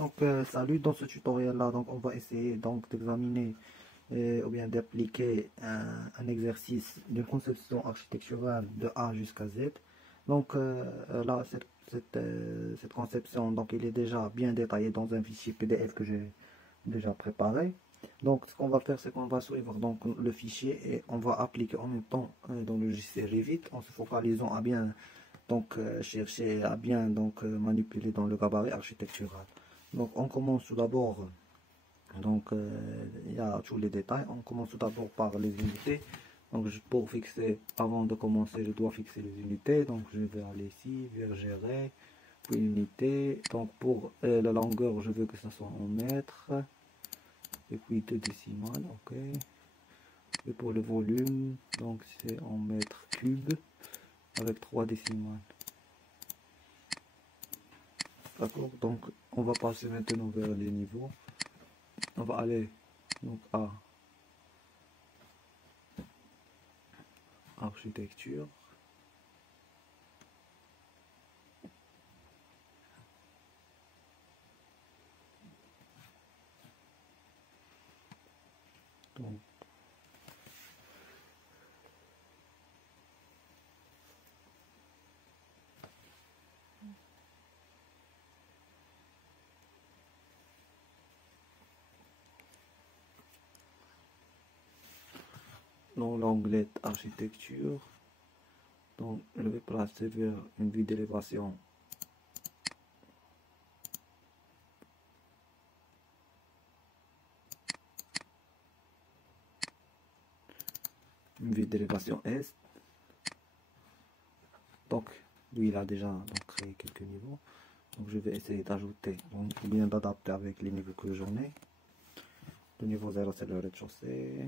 Donc salut, dans ce tutoriel là, donc on va essayer donc d'examiner ou bien d'appliquer un exercice de conception architecturale de A jusqu'à Z. Donc là, cette conception, donc il est déjà bien détaillé dans un fichier PDF que j'ai déjà préparé. Donc ce qu'on va faire, c'est qu'on va suivre donc le fichier et on va appliquer en même temps dans le logiciel Revit en se focalisant à bien donc chercher à bien donc manipuler dans le gabarit architectural. Donc on commence tout d'abord, donc il y a tous les détails. On commence tout d'abord par les unités. Donc pour fixer, avant de commencer, je dois fixer les unités. Donc je vais aller ici, vers gérer, puis unité. Donc pour la longueur, je veux que ça soit en mètres. Et puis 2 décimales, ok. Et pour le volume, donc c'est en mètres cubes avec 3 décimales. D'accord, donc on va passer maintenant vers les niveaux. On va aller donc à architecture. Donc, dans l'onglet architecture, donc je vais placer vers une vue d'élévation. Une vue d'élévation est. Donc lui il a déjà donc créé quelques niveaux. Donc je vais essayer d'ajouter, donc ou bien d'adapter avec les niveaux que j'en ai. Le niveau 0 c'est le rez-de-chaussée.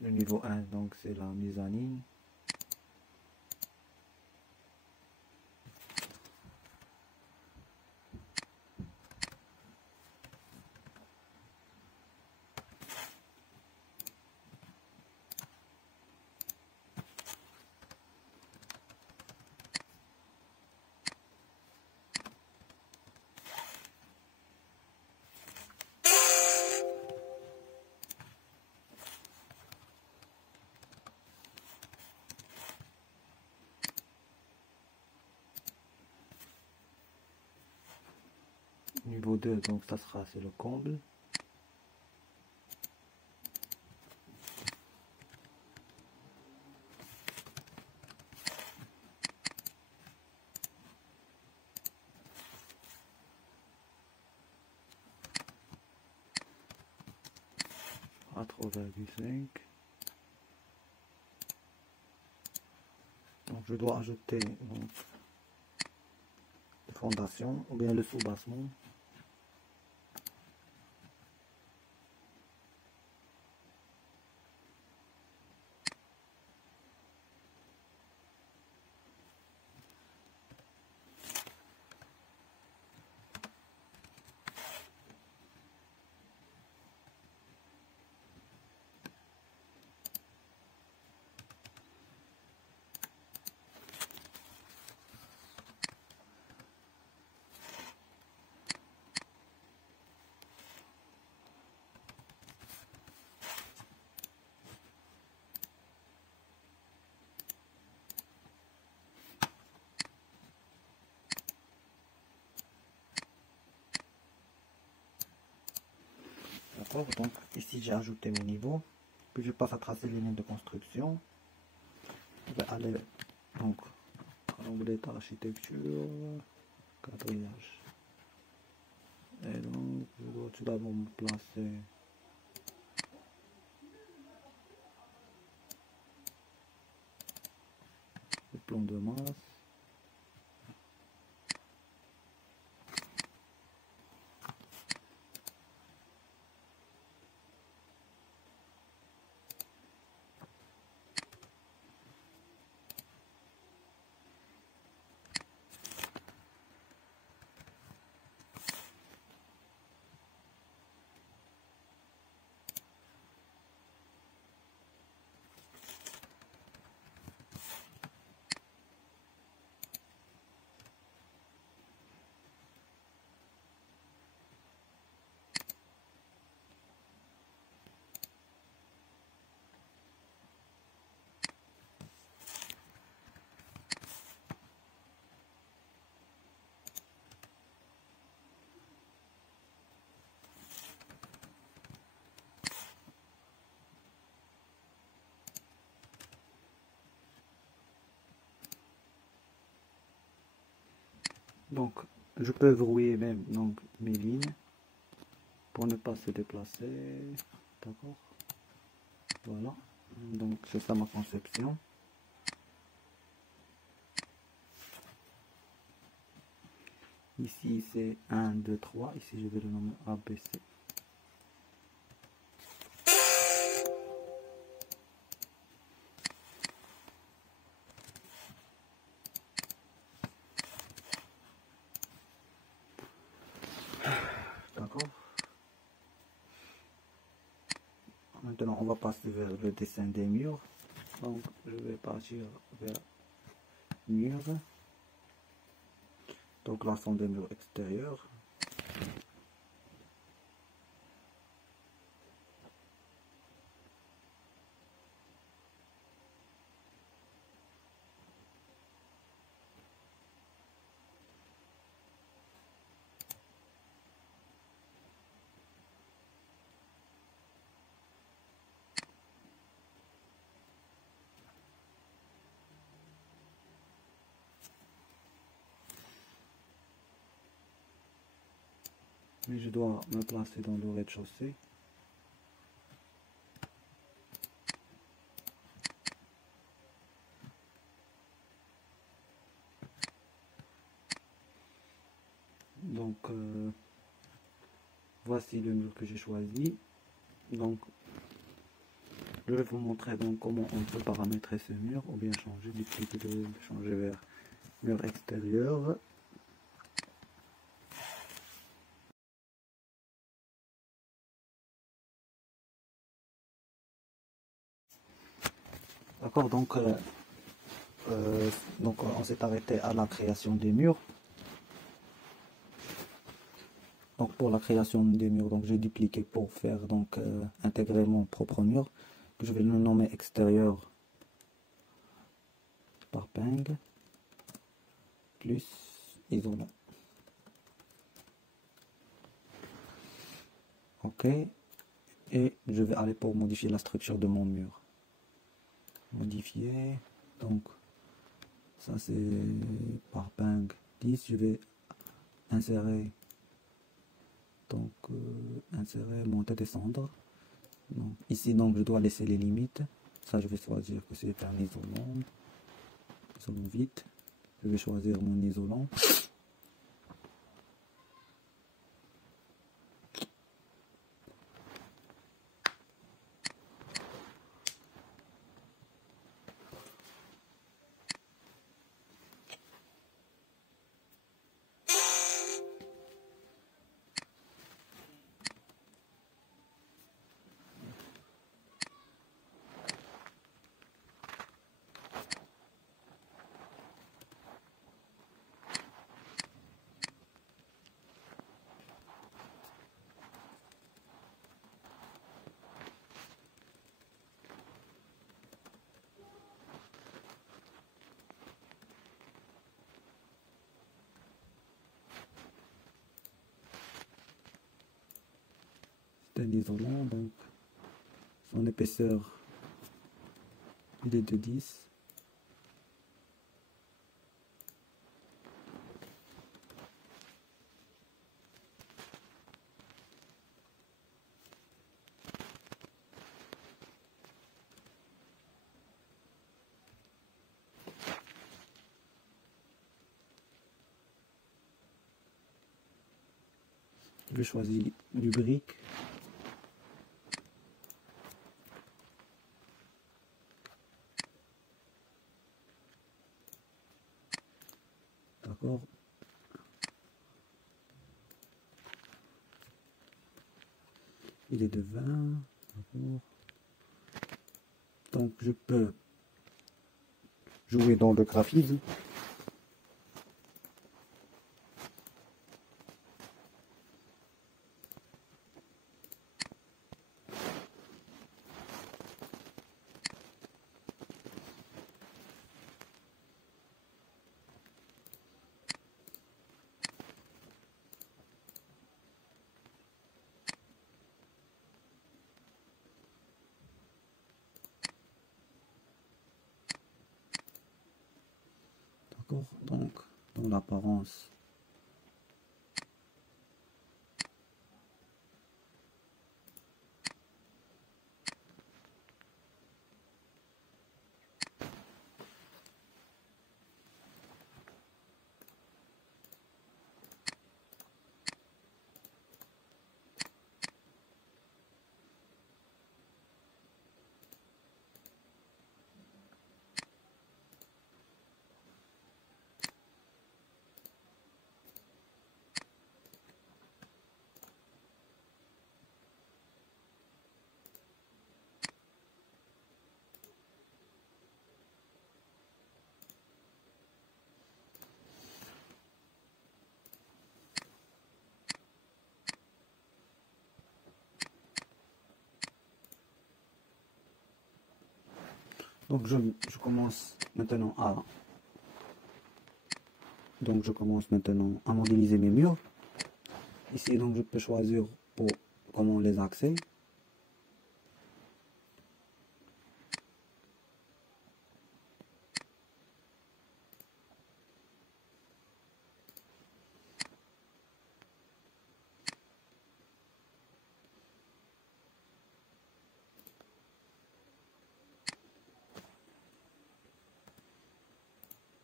Le niveau 1 donc c'est la mezzanine. Niveau 2 donc ça sera c'est le comble. À 3,5. Donc je dois ajouter donc les fondations ou bien le soubassement. D'accord, donc ici j'ai ajouté mes niveaux, puis je passe à tracer les lignes de construction. Je vais aller donc à l'onglet architecture, quadrillage. Et donc je dois tout d'abord me placer le plan de masse. Donc, je peux verrouiller même donc, mes lignes pour ne pas se déplacer. D'accord. Voilà. Donc, c'est ça ma conception. Ici, c'est 1, 2, 3. Ici, je vais le nommer ABC. D'accord. Maintenant, on va passer vers le dessin des murs. Donc, je vais partir vers mur. Donc, là sont des murs extérieurs. Mais je dois me placer dans le rez-de-chaussée. Donc, voici le mur que j'ai choisi. Donc, je vais vous montrer donc comment on peut paramétrer ce mur ou bien changer du type de changer vers mur extérieur. D'accord, donc on s'est arrêté à la création des murs. Donc pour la création des murs, donc j'ai dupliqué pour faire donc intégrer mon propre mur. Je vais le nommer extérieur par ping plus isolant. Ok, et je vais aller pour modifier la structure de mon mur. Modifier, donc ça c'est par ping 10. Je vais insérer, donc insérer, monter, descendre. Donc, ici donc je dois laisser les limites. Ça je vais choisir que c'est un isolant. Isolant vite. Je vais choisir mon isolant. C'est un isolant, donc son épaisseur il est de 10. Je choisis du brique. D'accord. Il est de 20. D'accord. Donc je peux jouer dans le graphisme. D'accord. Donc dans l'apparence, Donc je commence maintenant à modéliser mes murs. Ici donc je peux choisir pour comment les axer.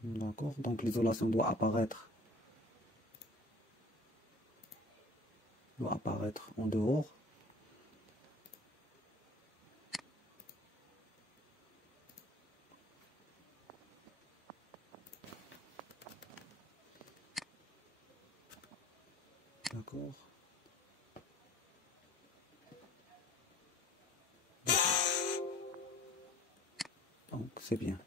D'accord, donc l'isolation doit apparaître en dehors. D'accord. Donc c'est bien.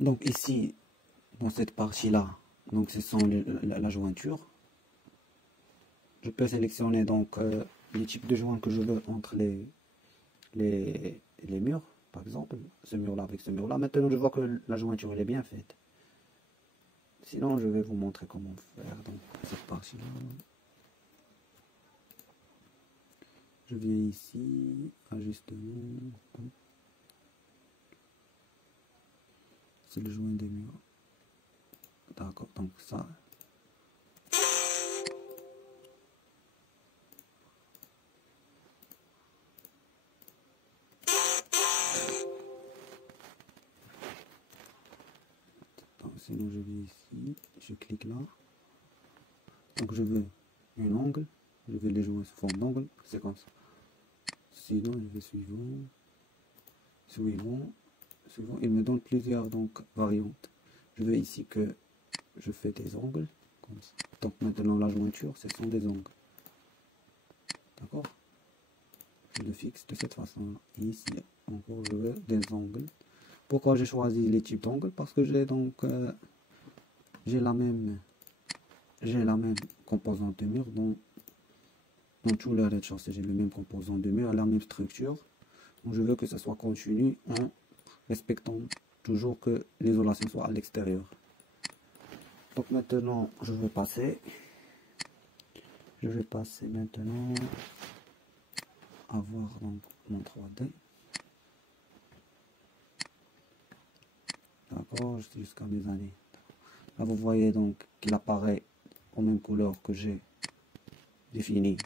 Donc ici, dans cette partie-là, donc ce sont la jointure. Je peux sélectionner donc les types de joints que je veux entre les murs, par exemple, ce mur-là avec ce mur-là. Maintenant, je vois que la jointure elle est bien faite. Sinon, je vais vous montrer comment faire donc cette partie-là. Je viens ici, ajustement. C'est le joint des murs. D'accord, donc ça. Donc, sinon, je vais ici, je clique là. Donc, je veux un angle. Je vais les joints sous forme d'angle. C'est comme ça. Sinon, je vais suivant. Il me donne plusieurs donc variantes. Je veux ici que je fais des angles comme ça. Donc maintenant la jointure ce sont des angles. D'accord. Je le fixe de cette façon. Ici encore je veux des angles. Pourquoi j'ai choisi les types d'angles? Parce que j'ai donc j'ai la même composante de mur dans tout le rez-de-chaussée. J'ai le même composant de mur, la même structure. Donc je veux que ce soit continu en respectant toujours que l'isolation soit à l'extérieur. Donc maintenant je vais passer maintenant à voir donc mon 3D. D'accord, jusqu'à mes années. Là vous voyez donc qu'il apparaît aux mêmes couleurs que j'ai défini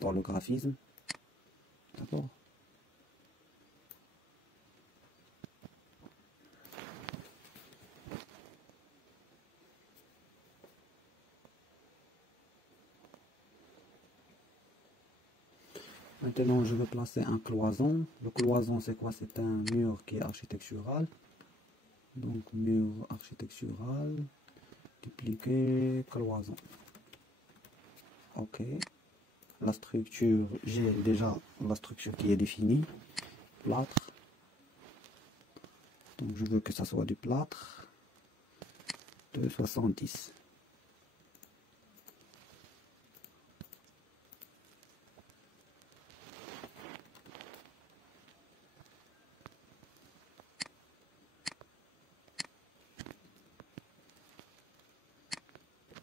dans le graphisme. D'accord. Maintenant, je vais placer un cloison. Le cloison, c'est quoi? C'est un mur qui est architectural. Donc, mur architectural, dupliquer, cloison. Ok. La structure, j'ai déjà la structure qui est définie. Plâtre. Donc, je veux que ça soit du plâtre de 70.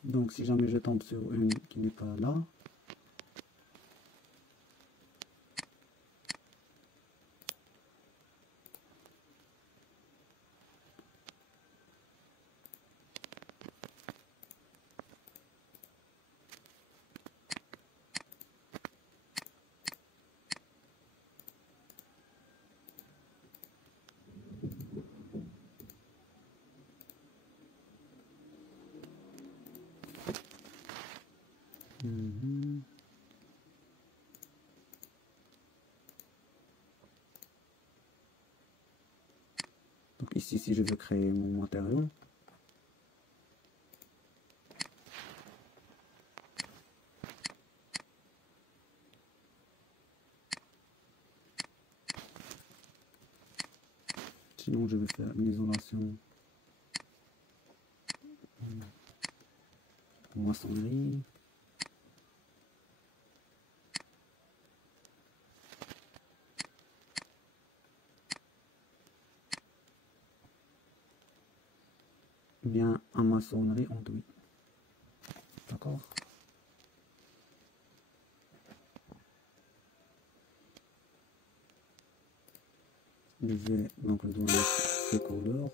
Donc si jamais je tombe sur une qui n'est pas là, donc ici si je veux créer mon matériau, Sinon, je vais faire une isolation en maçonnerie. Bien en maçonnerie enduit. D'accord? Je vais donc le doigt mettre ces couleurs.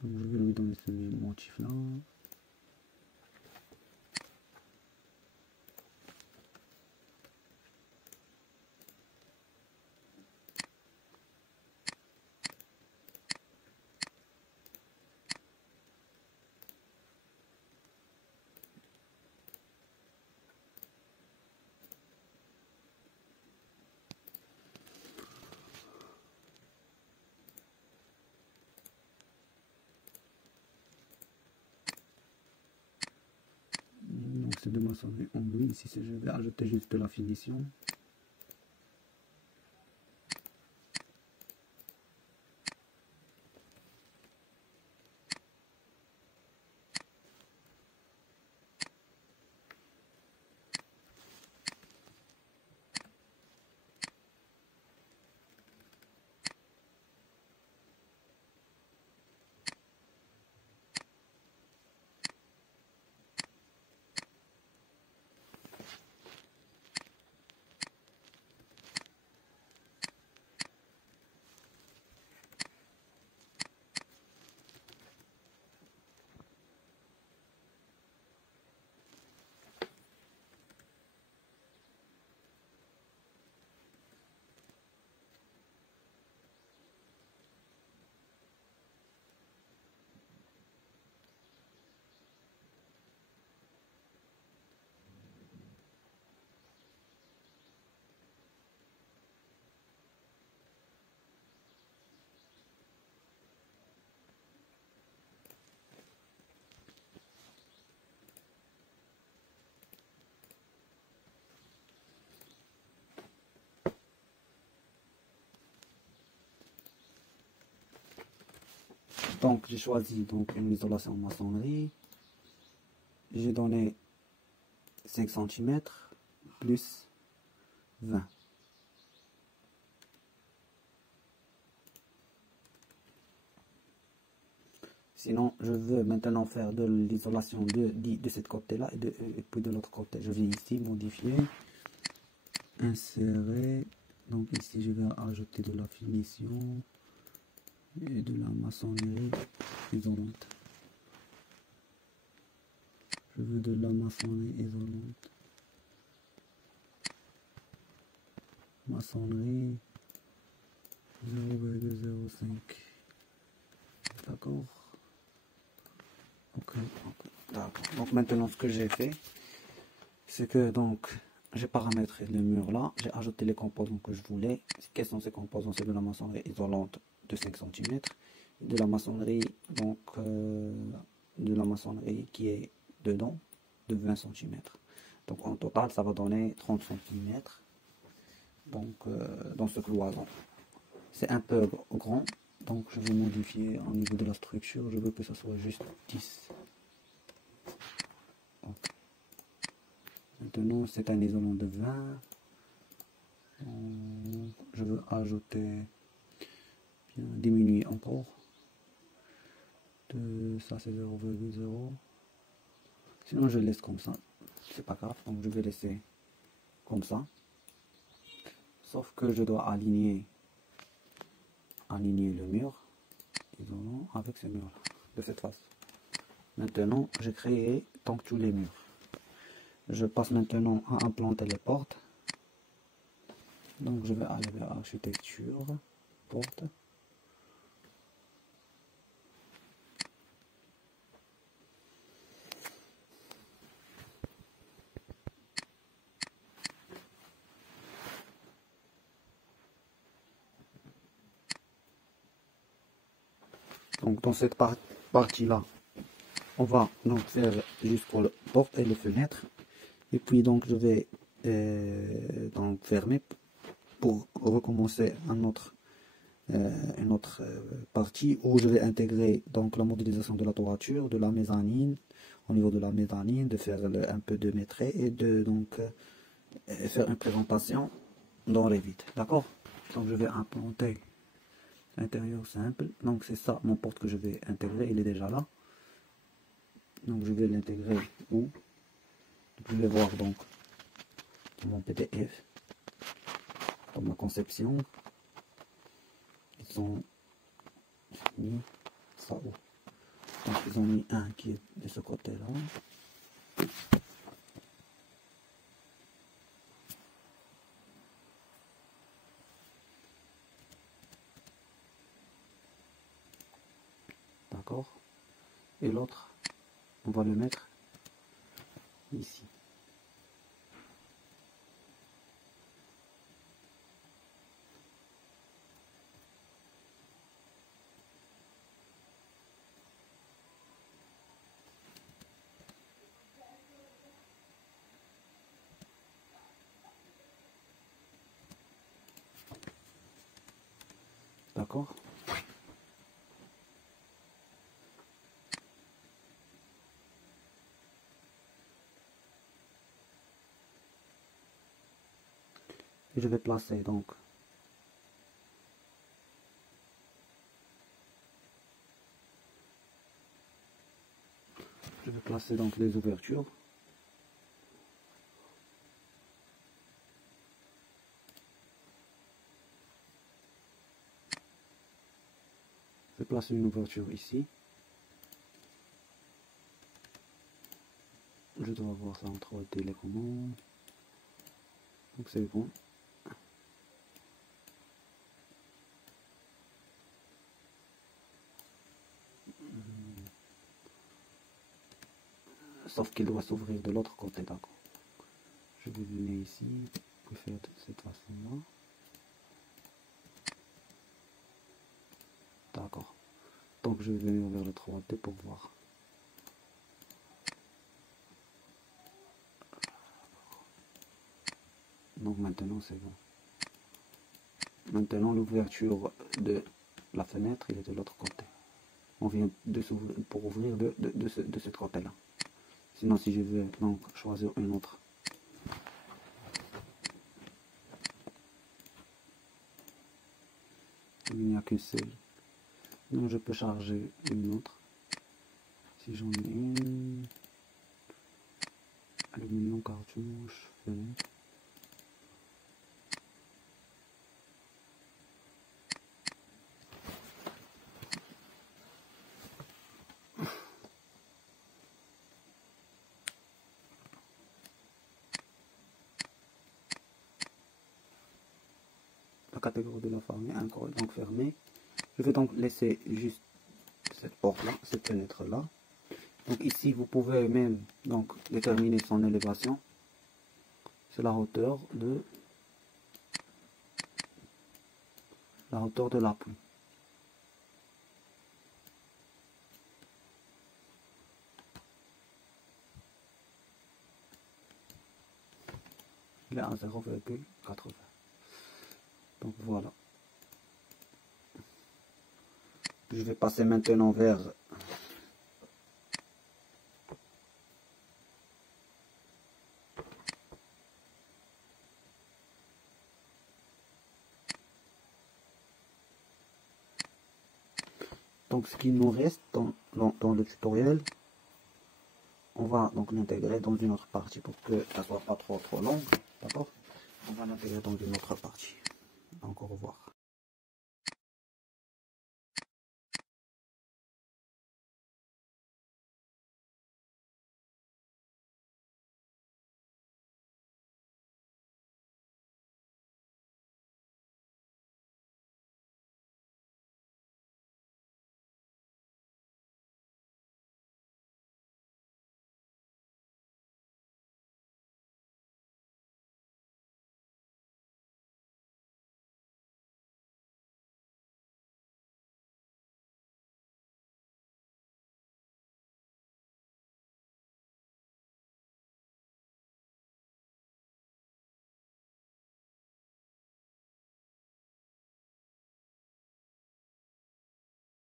Donc je vais lui donner ce motif là. Donc c'est de maçonnerie enduit. Ici je vais ajouter juste de la finition. Donc j'ai choisi donc une isolation en maçonnerie. J'ai donné 5 cm plus 20. Sinon, je veux maintenant faire de l'isolation de cette côté-là et puis de l'autre côté. Je viens ici, modifier, insérer. Donc ici, je vais ajouter de la finition et de la maçonnerie isolante. Je veux de la maçonnerie isolante. Maçonnerie 0,05. D'accord. Ok. D'accord. Donc maintenant, ce que j'ai fait, c'est que donc j'ai paramétré le mur là, j'ai ajouté les composants que je voulais. Quels sont ces composants? C'est de la maçonnerie isolante de 5 cm, de la maçonnerie donc de la maçonnerie qui est dedans de 20 cm. Donc en total ça va donner 30 cm. Donc dans ce cloison c'est un peu grand, donc je vais modifier au niveau de la structure. Je veux que ça soit juste 10. Okay. Maintenant c'est un isolant de 20. Je veux ajouter, bien diminuer encore. Ça c'est 0,0. Sinon je laisse comme ça, c'est pas grave. Donc je vais laisser comme ça. Sauf que je dois aligner le mur isolant avec ce mur là, de cette façon. Maintenant j'ai créé donc tous les murs. Je passe maintenant à implanter les portes. Donc je vais aller vers architecture, porte. Donc dans cette partie là, on va donc faire jusqu'aux portes et les fenêtres. Et puis donc je vais donc fermer pour recommencer une autre partie où je vais intégrer donc la modélisation de la toiture, de la mezzanine, au niveau de la mezzanine, de faire un peu de maîtrise et de donc faire une présentation dans Revit. D'accord? Donc je vais implanter l'intérieur simple. Donc c'est ça mon porte que je vais intégrer, il est déjà là. Donc je vais l'intégrer où? Je vais voir donc dans mon PDF, dans ma conception. Ils sont mis ça où? Donc ils ont mis un qui est de ce côté là. D'accord. Et l'autre, on va le mettre ici. D'accord. Et je vais placer donc les ouvertures. Je vais placer une ouverture ici. Je dois voir ça en 3D les commandes. Donc c'est bon. Sauf qu'il doit s'ouvrir de l'autre côté, d'accord. Je vais venir ici, puis faire de cette façon-là. D'accord. Donc je vais venir vers le 3D pour voir. Donc maintenant c'est bon. Maintenant l'ouverture de la fenêtre il est de l'autre côté. On vient de s'ouvrir pour ouvrir de ce côté là. Sinon si je veux donc choisir une autre. Il n'y a qu'une seule. Donc je peux charger une autre. Si j'en ai une. Aluminium, cartouche, fenêtre. La catégorie de la famille est encore donc fermée. Je vais donc laisser juste cette porte là, cette fenêtre là. Donc ici vous pouvez même donc déterminer son élévation. C'est la hauteur de l'appui. Il est à 0,80. Donc voilà. Je vais passer maintenant vers donc ce qui nous reste dans le tutoriel. On va donc l'intégrer dans une autre partie pour que ça soit pas trop long. D'accord? On va l'intégrer dans une autre partie. Donc au revoir.